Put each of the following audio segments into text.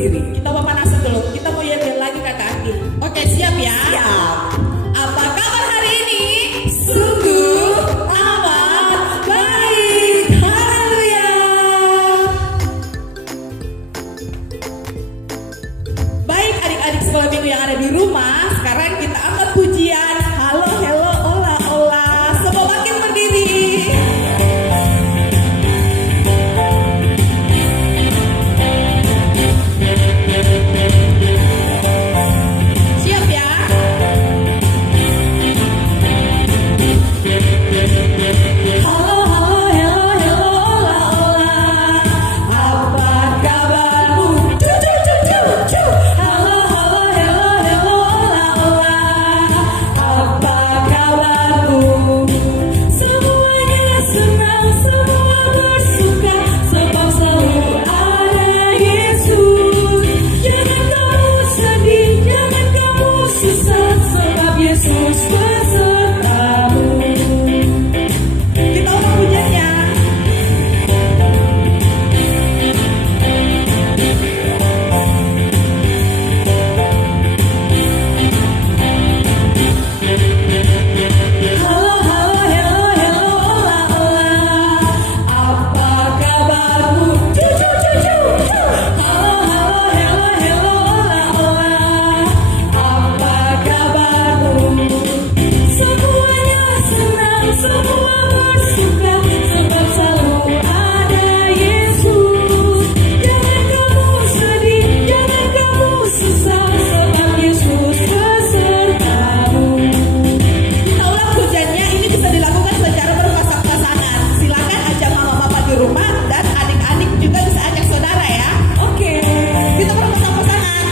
berdiri. Kita mau panasin dulu. Kita mau yel lagi Kakak Anggi. Oke, siap ya? Siap. Apa kabar hari ini? Sungguh amat baik. Haleluya. Baik adik-adik sekolah minggu yang ada di rumah, sekarang kita angkat pujian. Halo, hello, ola, ola. Semua makin berdiri. Siap ya? Halo, halo, hello, hello, ola, ola. Apa kabarmu? Cu, cu, cu, cu, cu. Halo, halo, hello, hello, ola, ola. Apa kabarmu? Semuanya senang, semua bersuka, sebab selalu ada Yesus. Jangan kamu sedih, jangan kamu susah, sebab Yesus besertamu. Kita ulang pujiannya. Halo, halo, hello, hello, ola, ola. Apa kabarmu? Cu, cu, cu, cu, cu. Halo, halo, hello, hello, ola, ola. Apa kabarmu? Semuanya senang, semua bersuka, sebab selalu ada Yesus. Jangan kamu sedih, jangan kamu susah, sebab Yesus besertamu. Kita ulang pujiannya, ini bisa dilakukan secara berpasang-pasangan. Silakan ajak mama-mama di rumah dan adik-adik juga bisa ajak saudara ya. Oke, kita berpasang-pasangan.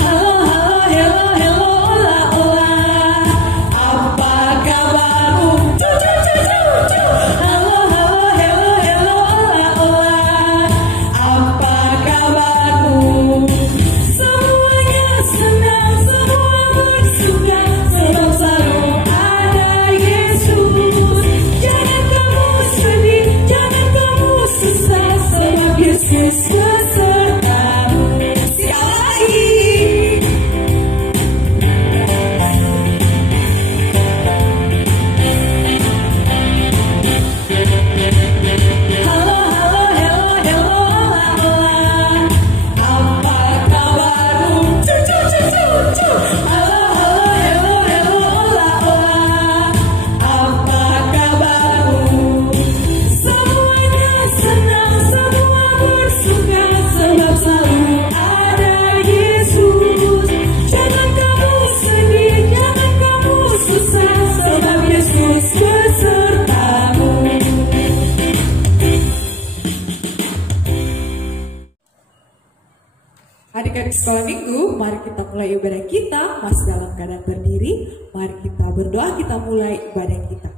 Halo, halo, hello, hello, ola, ola. Apa kabarmu? Cu, cu, cu, cu, cu. Halo, halo, hello, hello, ola, ola. Apa kabarmu? Semuanya senang, semua bersuka, sebab selalu ada Yesus. Jangan kamu sedih, jangan kamu susah, sebab Yesus besertamu. Siap lagi. Halo, halo, hello, hello, ola, ola. Apa kabarmu? Cu, cu, cu, cu, cu. Halo, halo, hello, hello, ola, ola. Apa kabarmu? Semuanya senang, semua bersuka, sebab selalu ada Yesus. Jangan kamu sedih, jangan kamu susah, sebab Yesus besertamu. Adik-adik sekolah minggu, mari kita mulai ibadah kita. Masih dalam keadaan berdiri, mari kita berdoa, kita mulai ibadah kita.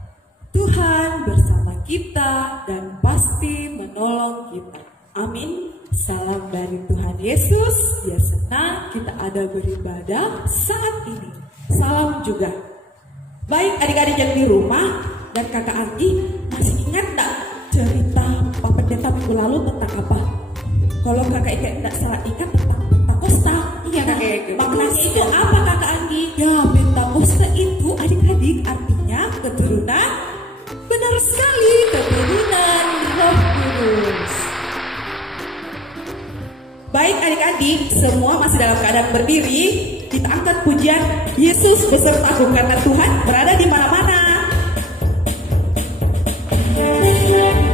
Tuhan bersama kita dan pasti menolong kita. Amin. Salam dari Tuhan Yesus. Dia senang kita ada beribadah saat ini. Salam juga. Baik adik-adik yang di rumah dan Kakak Anggi, masih ingat tak cerita Pak Pendeta minggu lalu tentang apa? Kalau Kakak tidak salah ingat tentang Pentakosta. Iya Kakak. Maknanya itu apa Kakak Anggi? Ya, Pentakosta itu adik-adik artinya keturunan. Benar sekali, keturunan Roh Kudus. Baik adik-adik, semua masih dalam keadaan berdiri. Kita angkat pujian Yesus besertaku, karena Tuhan berada di mana-mana.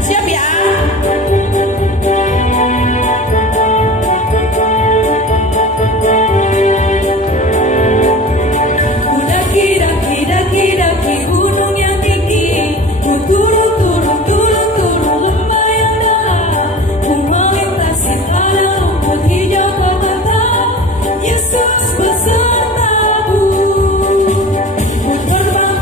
Siap ya? Daki-daki gunung yang tinggi, ku turun lembah yang dalam, ku melintasi padang rumput hijau tertetap. Yesus besertaku, ku terbang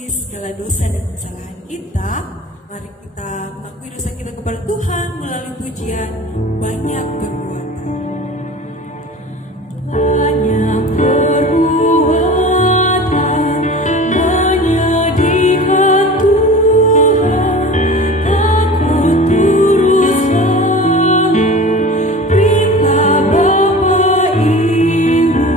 mengampuni segala dosa dan kesalahan kita. Mari kita mengakui dosa kita kepada Tuhan melalui pujian banyak perbuatan. Banyak perbuatan menyedihkan Tuhan, aku turut selalu perintah Bapa Ibu.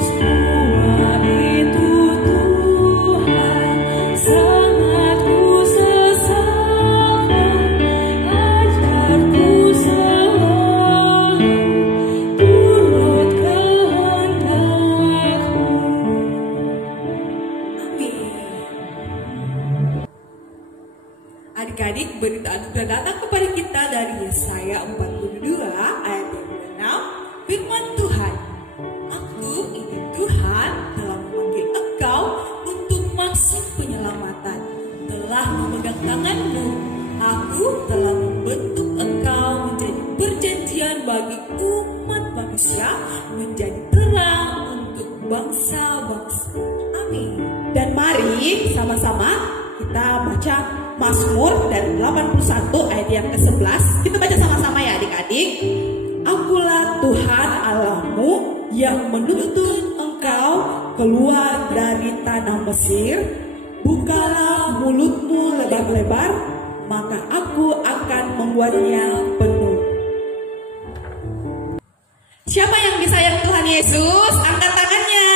Semua itu Tuhan sangat ku sesalkan, ajarku selalu turut kehendak-Mu. Amin. Adik-adik, berita anugerah datang kepada kita dari Yesaya 42 ayat 26. Firman Tuhan, Aku ini Tuhan telah memanggil engkau untuk maksud penyelamatan, telah memegang tanganmu, Aku telah membentuk engkau menjadi perjanjian bagi umat manusia, menjadi terang untuk bangsa-bangsa. Amin. Dan mari sama-sama kita baca Mazmur dari 81 ayat yang ke-11. Kita baca sama-sama ya adik-adik. Akulah Tuhan Allahmu yang menuntun engkau keluar dari tanah Mesir. Bukalah mulutmu lebar-lebar, maka aku akan membuatnya penuh. Siapa yang disayang Tuhan Yesus? Angkat tangannya.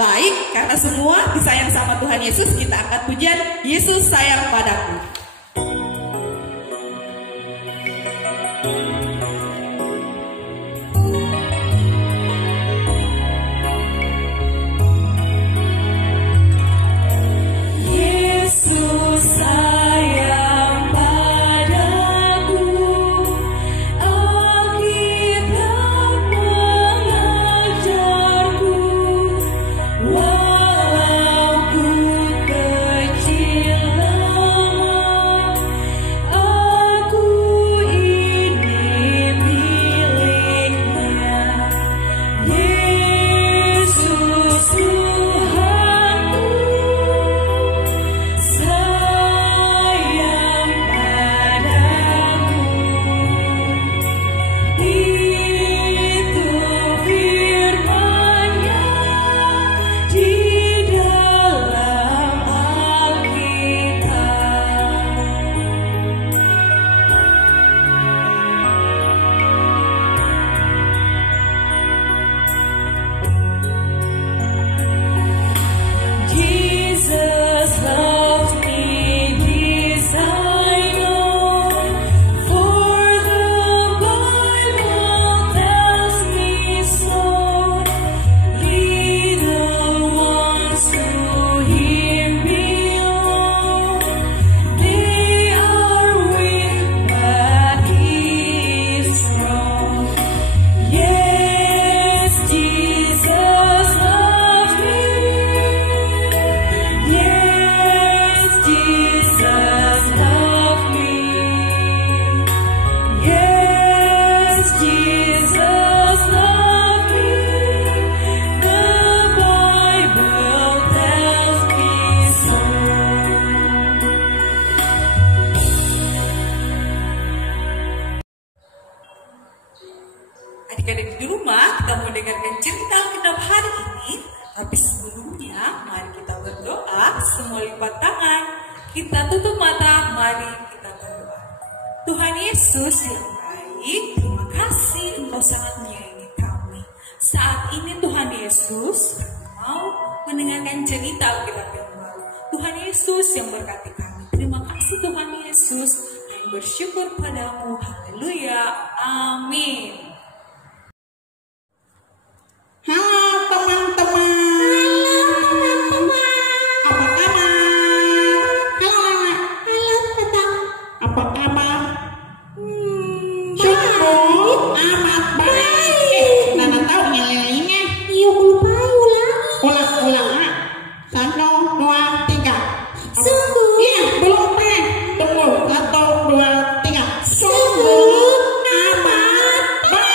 Baik, karena semua disayang sama Tuhan Yesus, kita angkat pujian Yesus sayang padaku. Yesus sayang padaku, Alkitab mengajarku, walau ku kecil lemah, aku ini miliknya. Yesus Tuhanku sayang padaku, itu firman-Nya di dalam Alkitab. Jesus loves me, this I know, for the Bible tells me so. Little ones to Him belong, they are weak but He is strong. Yes, Jesus loves me. Yes, Jesus loves me. Yes, Jesus loves me. The Bible tells me so. Adik-adik di rumah, kita mau dengarkan cerita Alkitab hari ini. Tapi sebelumnya, mari kita berdoa. Semua lipat tangan, kita tutup mata, mari kita berdoa. Tuhan Yesus yang baik, terima kasih Engkau sangat menyayangi kami. Saat ini Tuhan Yesus mau mendengarkan cerita Alkitab yang baru. Tuhan Yesus yang berkati kami. Terima kasih Tuhan Yesus. Kami bersyukur padamu. Haleluya. Amin. Halo teman-teman. Apa kabar? Halo Nana. Halo Tata. Apa kabar? Sungguh amat baik. Nana tahu nilainya? Iya lupa ulang. Ulang. 1, 2, 3. Sungguh. Iya belum pernah. Tunggu 1, 2, 3. Sungguh amat baik.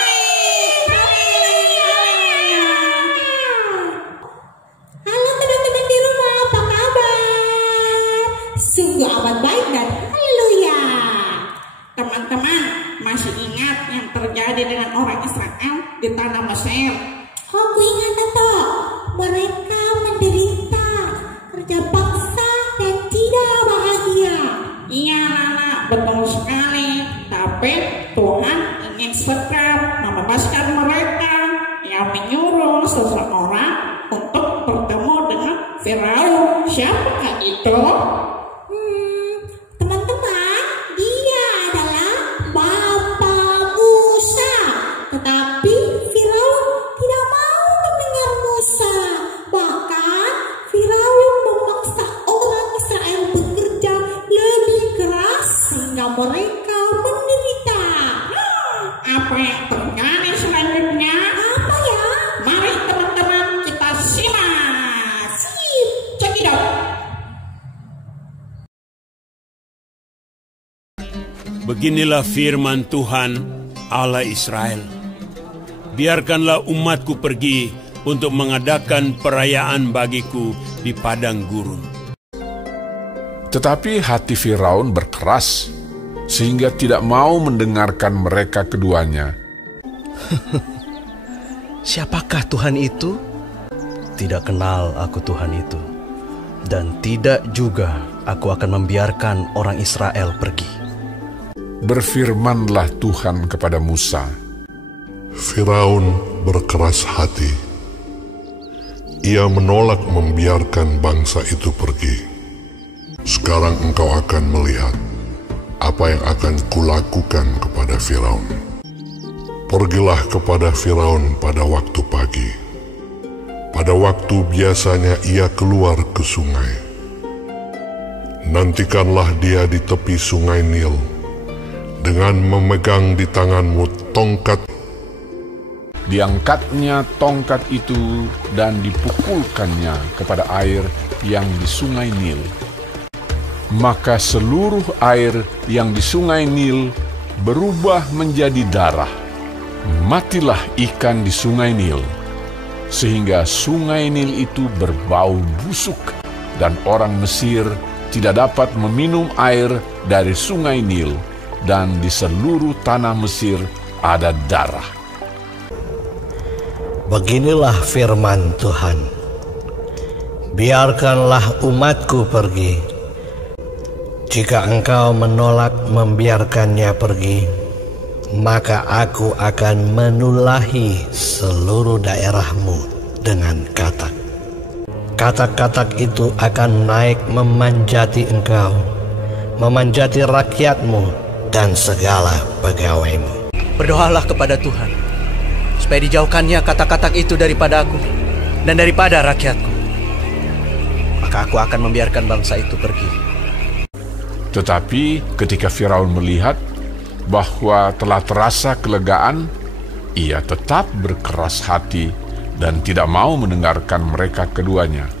seseorang untuk bertemu dengan Firaun. Siapakah itu? Teman-teman, dia adalah Bapak Musa. Tetapi Firaun tidak mau mendengar Musa. Bahkan Firaun memaksa orang Israel bekerja lebih keras sehingga mereka menderita. Apa yang terjadi selanjutnya? Apa ya? Mari teman-teman kita simak. Cekidot. Beginilah firman Tuhan Allah Israel. Biarkanlah umatku pergi untuk mengadakan perayaan bagiku di padang gurun. Tetapi hati Firaun berkeras, sehingga tidak mau mendengarkan mereka keduanya. Siapakah Tuhan itu? Tidak kenal aku Tuhan itu. Dan tidak juga aku akan membiarkan orang Israel pergi. Berfirmanlah Tuhan kepada Musa, Firaun berkeras hati. Ia menolak membiarkan bangsa itu pergi. Sekarang engkau akan melihat apa yang akan kulakukan kepada Firaun. Pergilah kepada Firaun pada waktu pagi. Pada waktu biasanya ia keluar ke sungai. Nantikanlah dia di tepi sungai Nil, dengan memegang di tanganmu tongkat. Diangkatnya tongkat itu dan dipukulkannya kepada air yang di sungai Nil. Maka seluruh air yang di sungai Nil berubah menjadi darah. Matilah ikan di sungai Nil, sehingga sungai Nil itu berbau busuk, dan orang Mesir tidak dapat meminum air dari sungai Nil, dan di seluruh tanah Mesir ada darah. Beginilah firman Tuhan. Biarkanlah umatku pergi. Jika engkau menolak membiarkannya pergi, maka aku akan menulahi seluruh daerahmu dengan katak. Katak-katak itu akan naik memanjati engkau, memanjati rakyatmu dan segala pegawaimu. Berdoalah kepada Tuhan, supaya dijauhkannya katak-katak itu daripada aku dan daripada rakyatku. Maka aku akan membiarkan bangsa itu pergi. Tetapi ketika Firaun melihat bahwa telah terasa kelegaan, ia tetap berkeras hati dan tidak mau mendengarkan mereka keduanya.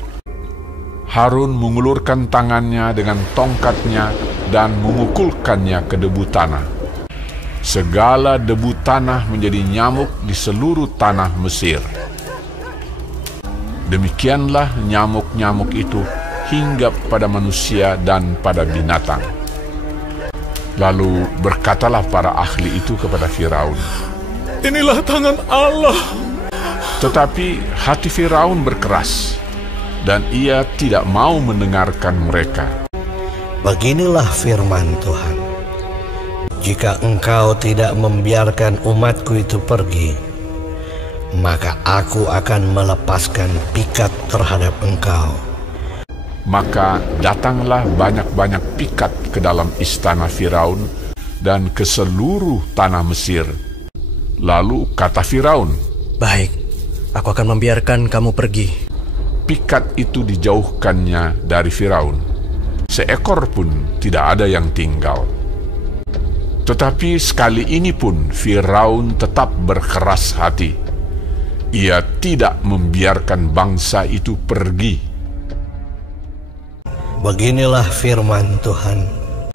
Harun mengulurkan tangannya dengan tongkatnya dan memukulkannya ke debu tanah. Segala debu tanah menjadi nyamuk di seluruh tanah Mesir. Demikianlah nyamuk-nyamuk itu hinggap pada manusia dan pada binatang. Lalu berkatalah para ahli itu kepada Firaun, Inilah tangan Allah. tetapi hati Firaun berkeras, dan ia tidak mau mendengarkan mereka. Beginilah firman Tuhan. Jika engkau tidak membiarkan umatku itu pergi, maka aku akan melepaskan pikat terhadap engkau. Maka datanglah banyak-banyak pikat ke dalam istana Firaun dan ke seluruh tanah Mesir. Lalu kata Firaun, Baik, aku akan membiarkan kamu pergi. pikat itu dijauhkannya dari Firaun. Seekor pun tidak ada yang tinggal. Tetapi sekali ini pun Firaun tetap berkeras hati. Ia tidak membiarkan bangsa itu pergi. Beginilah firman Tuhan.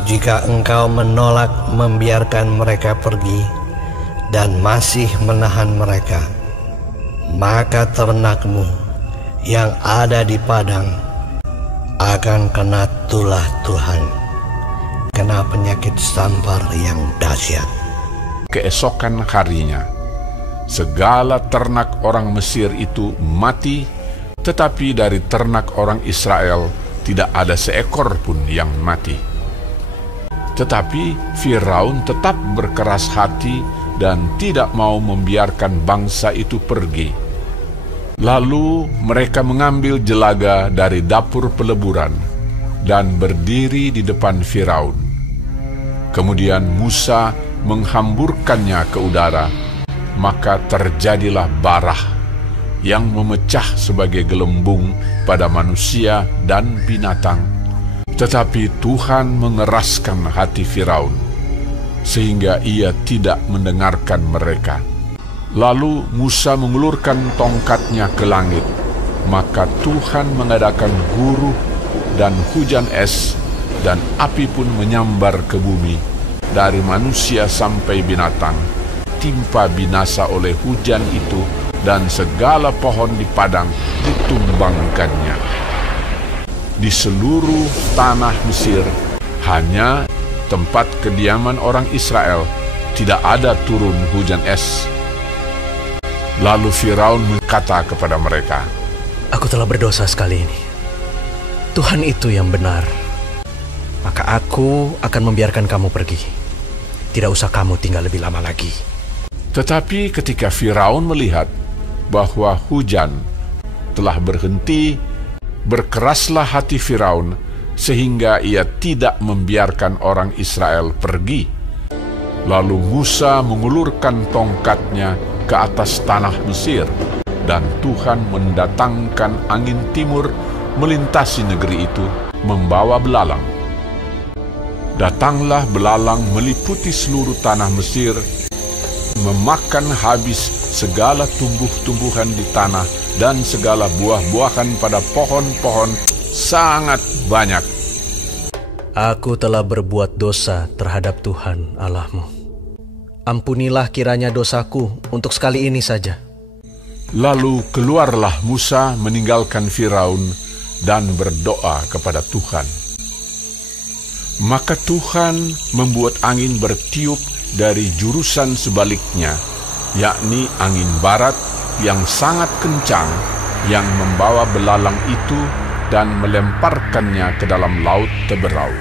Jika engkau menolak membiarkan mereka pergi dan masih menahan mereka, maka ternakmu yang ada di padang akan kena tulah Tuhan, kena penyakit sampar yang dahsyat. Keesokan harinya, segala ternak orang Mesir itu mati, tetapi dari ternak orang Israel tidak ada seekor pun yang mati. Tetapi Firaun tetap berkeras hati dan tidak mau membiarkan bangsa itu pergi. Lalu mereka mengambil jelaga dari dapur peleburan dan berdiri di depan Firaun. Kemudian Musa menghamburkannya ke udara, maka terjadilah barah yang memecah sebagai gelembung pada manusia dan binatang. Tetapi Tuhan mengeraskan hati Firaun, sehingga ia tidak mendengarkan mereka. Lalu Musa mengulurkan tongkatnya ke langit, maka Tuhan mengadakan guruh dan hujan es, dan api pun menyambar ke bumi, dari manusia sampai binatang, timpa binasa oleh hujan itu, dan segala pohon di padang ditumbangkannya. Di seluruh tanah Mesir, hanya tempat kediaman orang Israel, tidak ada turun hujan es. Lalu Firaun berkata kepada mereka, Aku telah berdosa sekali ini. Tuhan itu yang benar. Maka aku akan membiarkan kamu pergi. Tidak usah kamu tinggal lebih lama lagi. Tetapi ketika Firaun melihat bahwa hujan telah berhenti, berkeraslah hati Firaun sehingga ia tidak membiarkan orang Israel pergi. Lalu Musa mengulurkan tongkatnya ke atas tanah Mesir, dan Tuhan mendatangkan angin timur melintasi negeri itu, membawa belalang. Datanglah belalang meliputi seluruh tanah Mesir, memakan habis segala tumbuh-tumbuhan di tanah dan segala buah-buahan pada pohon-pohon sangat banyak. Aku telah berbuat dosa terhadap Tuhan Allahmu. Ampunilah kiranya dosaku untuk sekali ini saja. Lalu keluarlah Musa meninggalkan Firaun dan berdoa kepada Tuhan. Maka Tuhan membuat angin bertiup dari jurusan sebaliknya, yakni angin barat yang sangat kencang, yang membawa belalang itu dan melemparkannya ke dalam laut Teberau.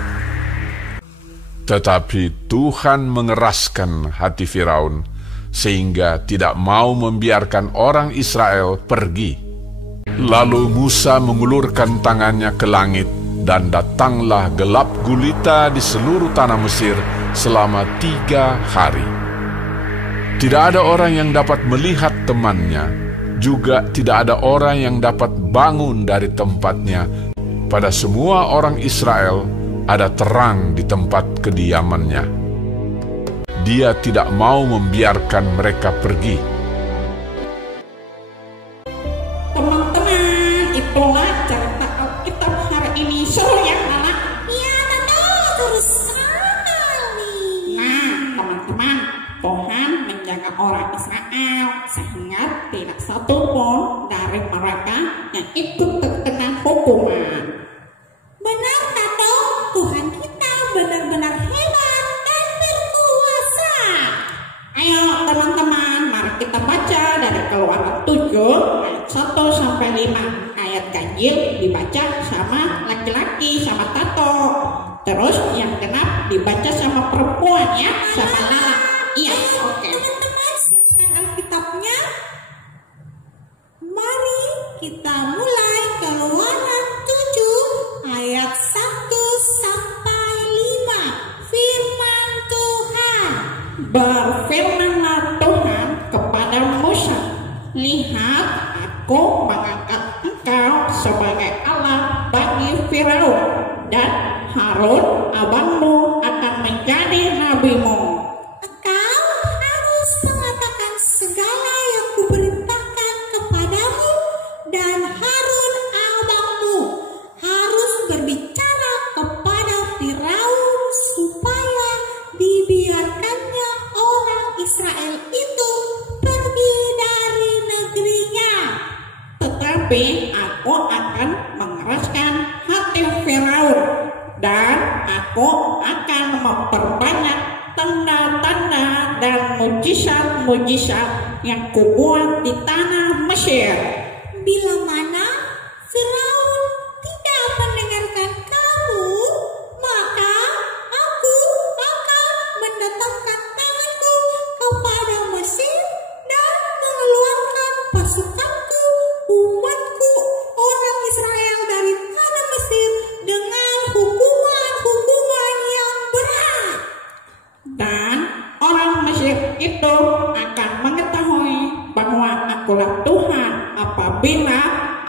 Tetapi Tuhan mengeraskan hati Firaun, sehingga tidak mau membiarkan orang Israel pergi. Lalu Musa mengulurkan tangannya ke langit, dan datanglah gelap gulita di seluruh tanah Mesir selama 3 hari. Tidak ada orang yang dapat melihat temannya, juga tidak ada orang yang dapat bangun dari tempatnya. Pada semua orang Israel ada terang di tempat kediamannya. Dia tidak mau membiarkan mereka pergi. Teman-teman, itulah cerita Alkitab hari ini. Seru ya, anak? Iya, Tante, terus sekali. Nah, teman-teman, Tuhan menjaga orang Israel sehingga tidak satu pun dari mereka yang ikut terkena hukuman. Benar, Tante, Tuhan kita benar-benar hebat dan berkuasa. Ayo teman-teman, mari kita baca dari Keluaran 7 ayat 1 sampai 5. Ayat ganjil dibaca sama laki-laki sama Tato. Terus yang genap dibaca sama perempuan ya, sama Lala. Iya, oke. Teman-teman, siapkan Alkitabnya. Mari kita mulai Keluaran 7 ayat 1 sampai 5. Firman Tuhan. Berfirmanlah Tuhan kepada Musa, lihat, aku mengangkat engkau sebagai Allah bagi Firaun, dan Harun abangmu akan menjadi nabimu. Engkau harus mengatakan segala yang kuperintahkan kepadamu, dan Harun abangmu harus berbicara kepada Firaun supaya dibiarkannya orang Israel itu pergi dari negerinya. Tetapi aku akan mengeraskan hati Firaun, dan aku akan memperbanyak tanda-tanda dan mujizat-mujizat yang kubuat di tanah Mesir. Bila mana Firaun tidak mendengarkan kamu, maka aku akan mendatangkan tanganku kepada Mesir dan mengeluarkan pasukanku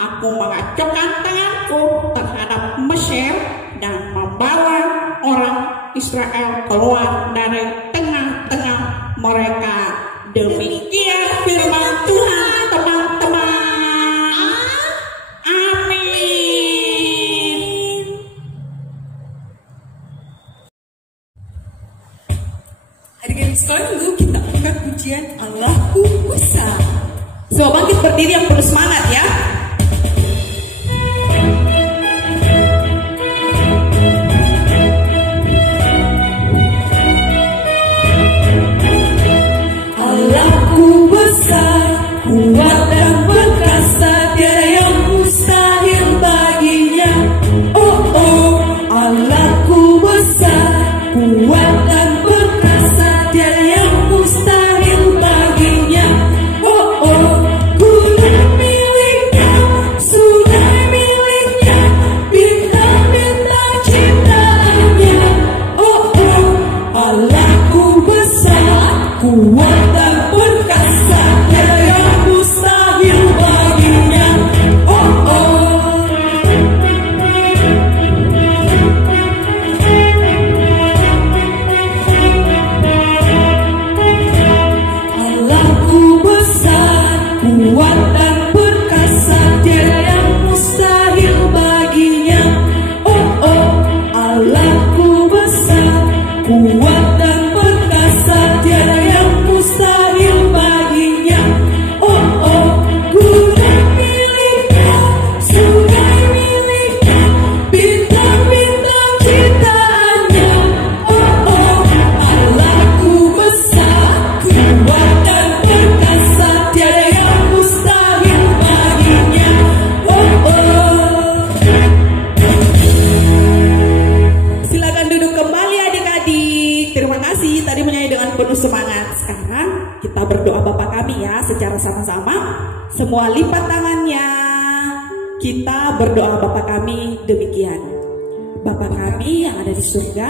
aku mengacungkan tanganku terhadap Mesir dan membawa orang Israel keluar dari tengah-tengah mereka. Demikian firman Tuhan, teman-teman. Amin. Adik-adik sekolah minggu kita angkat pujian Allahku besar. Semua bangkit berdiri yang penuh semangat ya. Allahku besar, kuat dan perkasa, tiada yang mustahil baginya. Oh oh, Allahku besar, kuat dan perkasa, tiada yang mustahil baginya. Oh oh, gunung miliknya, sungai miliknya, bintang-bintang ciptaannya. Oh oh, Allahku besar, kuat dan perkasa, tiada yang mustahil baginya. Oh oh, Allahku besar, kuat dan perkasa, tiada yang mustahil baginya. Oh oh, Allahku besar, kuat dan perkasa, tiada yang mustahil baginya. Oh oh, gunung miliknya, sungai miliknya, bintang-bintang ciptaannya. Oh oh, Allahku besar, kuat dan perkasa, tiada yang mustahil baginya. Oh oh. Silakan duduk kembali adik-adik. Terima kasih tadi menyanyi dengan penuh semangat. Sekarang kita berdoa Bapa kami ya secara sama-sama. Semua lipat tangannya. Kita berdoa Bapa kami demikian. Bapa kami yang ada di surga,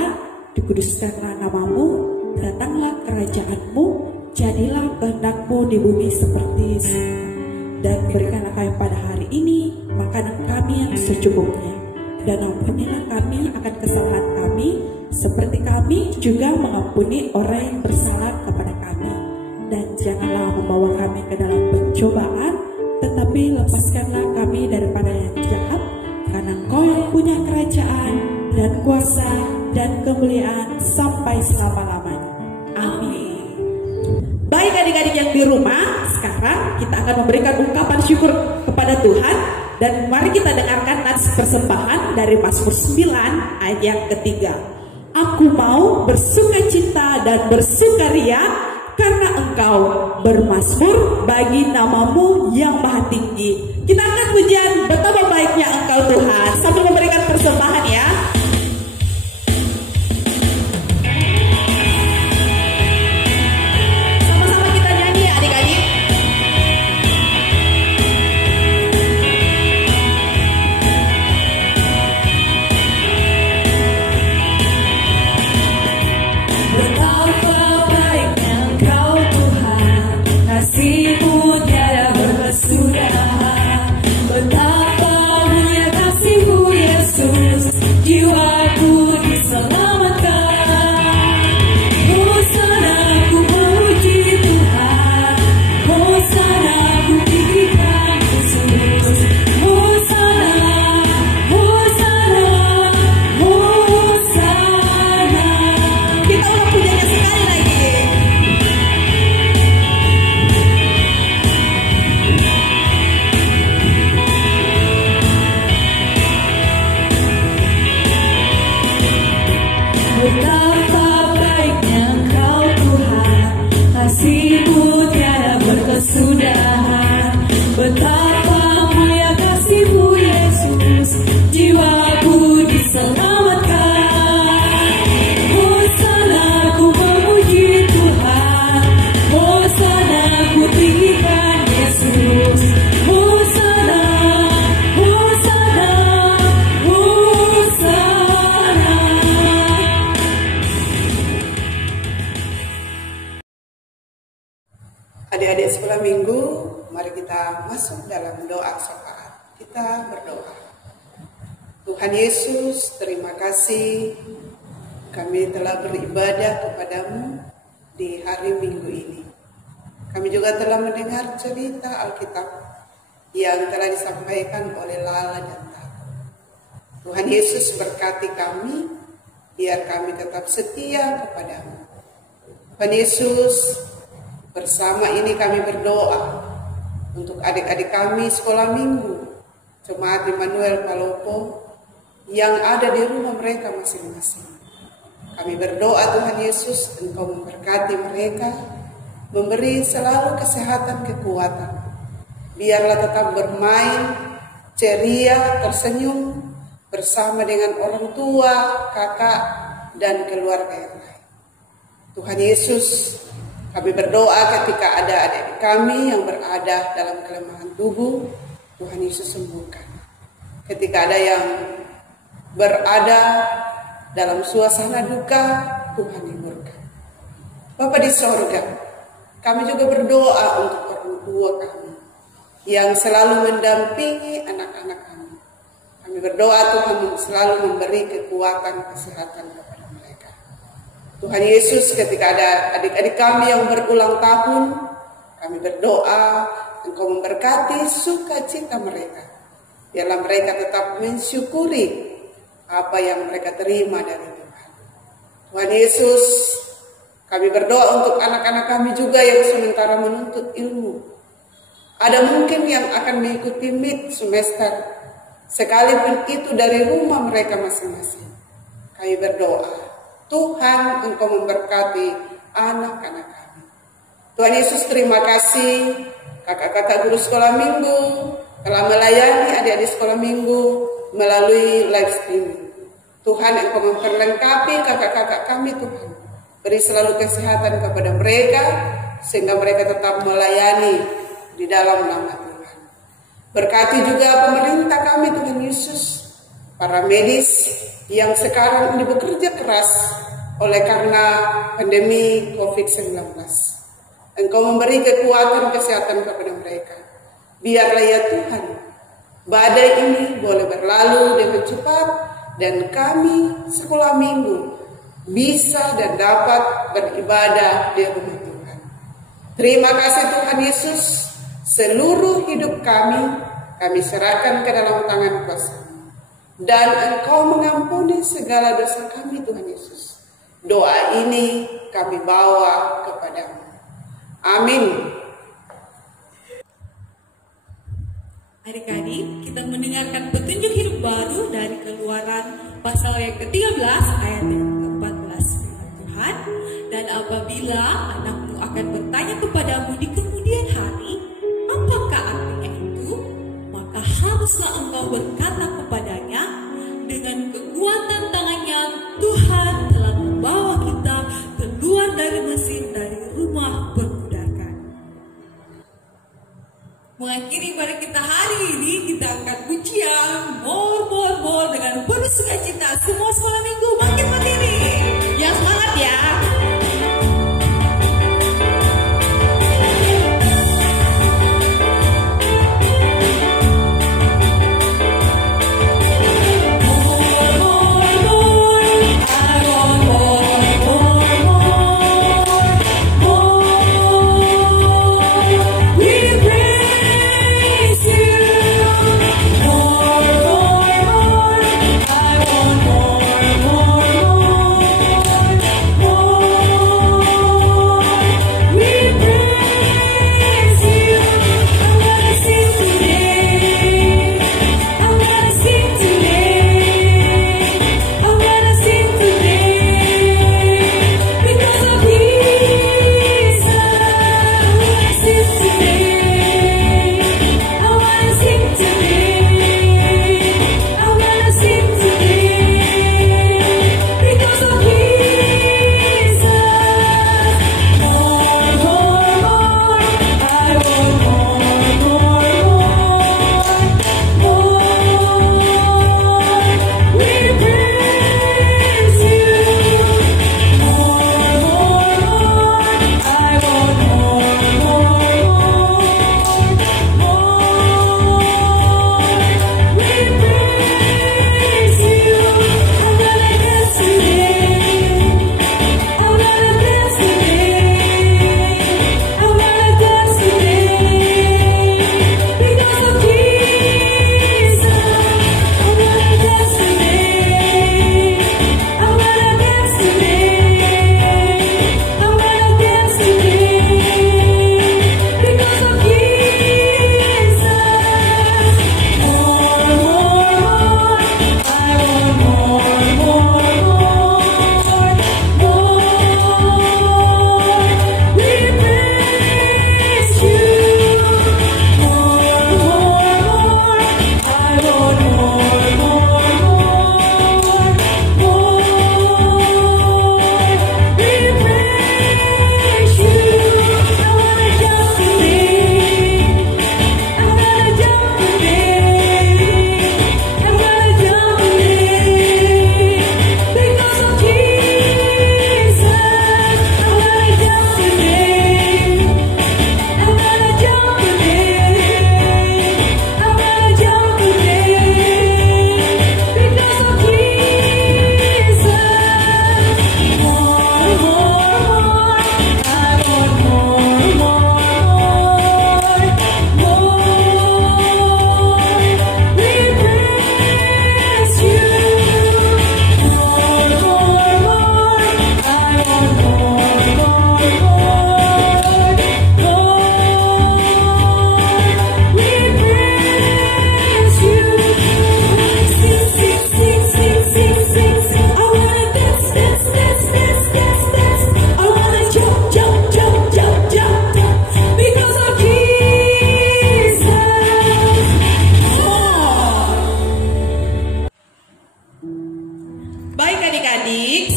dikuduskanlah namamu, datanglah kerajaanmu, jadilah kehendak-Mu di bumi seperti di surga. Dan berikanlah kami pada hari ini makanan kami yang secukupnya. Dan ampunilah kami akan kesalahan kami, seperti kami juga mengampuni orang yang bersalah kepada kami. Dan janganlah membawa kami ke dalam pencobaan, tetapi lepaskanlah kami daripada yang jahat, karena Engkau yang punya kerajaan dan kuasa dan kemuliaan sampai selama-lamanya. Amin. Baik adik-adik yang di rumah, sekarang kita akan memberikan ungkapan syukur kepada Tuhan. Dan mari kita dengarkan nats persembahan dari Mazmur 9 ayat yang ketiga. Aku mau bersukacita dan bersukaria karena Engkau bermazmur bagi namamu yang maha tinggi. Kita akan pujian betapa baiknya Engkau Tuhan sambil memberikan persembahan ya. Sama-sama kita nyanyi ya adik-adik. Betapa baiknya Engkau Tuhan, kasih-Mu tiada berkesudahan. Betapa mulia kasih-Mu Kita berdoa. Tuhan Yesus, terima kasih kami telah beribadah kepadamu di hari Minggu ini. Kami juga telah mendengar cerita Alkitab yang telah disampaikan oleh Lala dan Tata. Tuhan Yesus berkati kami, biar kami tetap setia kepadamu. Tuhan Yesus, bersama ini kami berdoa untuk adik-adik kami sekolah minggu, Jemaat Immanuel Palopo, yang ada di rumah mereka masing-masing. Kami berdoa Tuhan Yesus, Engkau memberkati mereka, memberi selalu kesehatan, kekuatan. Biarlah tetap bermain, ceria, tersenyum, bersama dengan orang tua, kakak, dan keluarga yang lain. Tuhan Yesus, kami berdoa ketika ada adik kami yang berada dalam kelemahan tubuh, Tuhan Yesus sembuhkan. Ketika ada yang berada dalam suasana duka, Tuhan hiburkan. Bapa di sorga, kami juga berdoa untuk orang tua kami yang selalu mendampingi anak-anak kami. Kami berdoa Tuhan selalu memberi kekuatan, kesehatan kepada mereka. Tuhan Yesus, ketika ada adik-adik kami yang berulang tahun, kami berdoa Engkau memberkati sukacita mereka. Biarlah mereka tetap mensyukuri apa yang mereka terima dari Tuhan. Tuhan Yesus, kami berdoa untuk anak-anak kami juga yang sementara menuntut ilmu. Ada mungkin yang akan mengikuti mid semester, sekalipun itu dari rumah mereka masing-masing. Kami berdoa, Tuhan Engkau memberkati anak-anak kami. Tuhan Yesus, terima kasih kakak-kakak guru sekolah minggu telah melayani adik-adik sekolah minggu melalui live streaming. Tuhan Engkau memperlengkapi kakak-kakak kami Tuhan. Beri selalu kesehatan kepada mereka sehingga mereka tetap melayani di dalam nama Tuhan. Berkati juga pemerintah kami Tuhan Yesus, para medis yang sekarang ini bekerja keras oleh karena pandemi COVID-19. Engkau memberi kekuatan kesehatan kepada mereka. Biarlah ya Tuhan, badai ini boleh berlalu dengan cepat dan kami sekolah minggu bisa dan dapat beribadah di rumah Tuhan. Terima kasih Tuhan Yesus, seluruh hidup kami serahkan ke dalam tangan kuasa-Mu. Dan Engkau mengampuni segala dosa kami Tuhan Yesus. Doa ini kami bawa kepadamu. Amin. Adik-adik, kita mendengarkan petunjuk hidup baru dari Keluaran pasal yang ke-13 ayat yang ke-14 Tuhan. Dan apabila anakmu akan bertanya kepadamu di kemudian hari, apakah artinya itu? Maka haruslah engkau berkata kepadanya, dengan kekuatan tangannya Tuhan telah membawa kita keluar dari Mesir, dari rumah perbudakan. Mengakhiri ibadah kita hari ini, kita akan pujian more dengan penuh sukacita. Semua sekolah minggu bangkit berdiri. Yang semangat ya. More.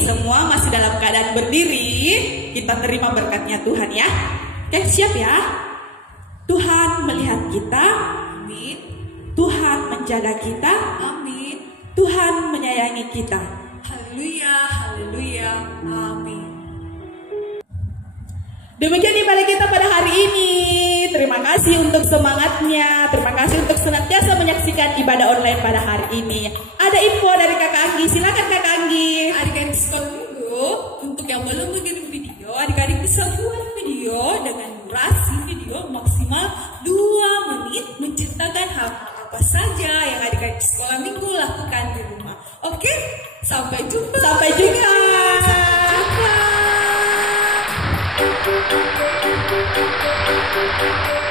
semua masih dalam keadaan berdiri. Kita terima berkatnya Tuhan ya. Oke, siap ya? Tuhan melihat kita. Amin. Tuhan menjaga kita. Amin. Tuhan menyayangi kita. Haleluya, haleluya, amin. Demikian ibadah kita pada hari ini. Terima kasih untuk semangatnya. Terima kasih untuk senantiasa menyaksikan ibadah online pada hari ini. Ada info dari Kakak Anggi. Silakan Kakak Anggi. Adik-adik sekolah minggu, untuk yang belum mengirim video, adik-adik bisa buat video dengan durasi video maksimal 2 menit menceritakan hal apa saja yang adik-adik sekolah minggu lakukan di rumah. Oke? Sampai jumpa. Sampai jumpa. Sampai jumpa.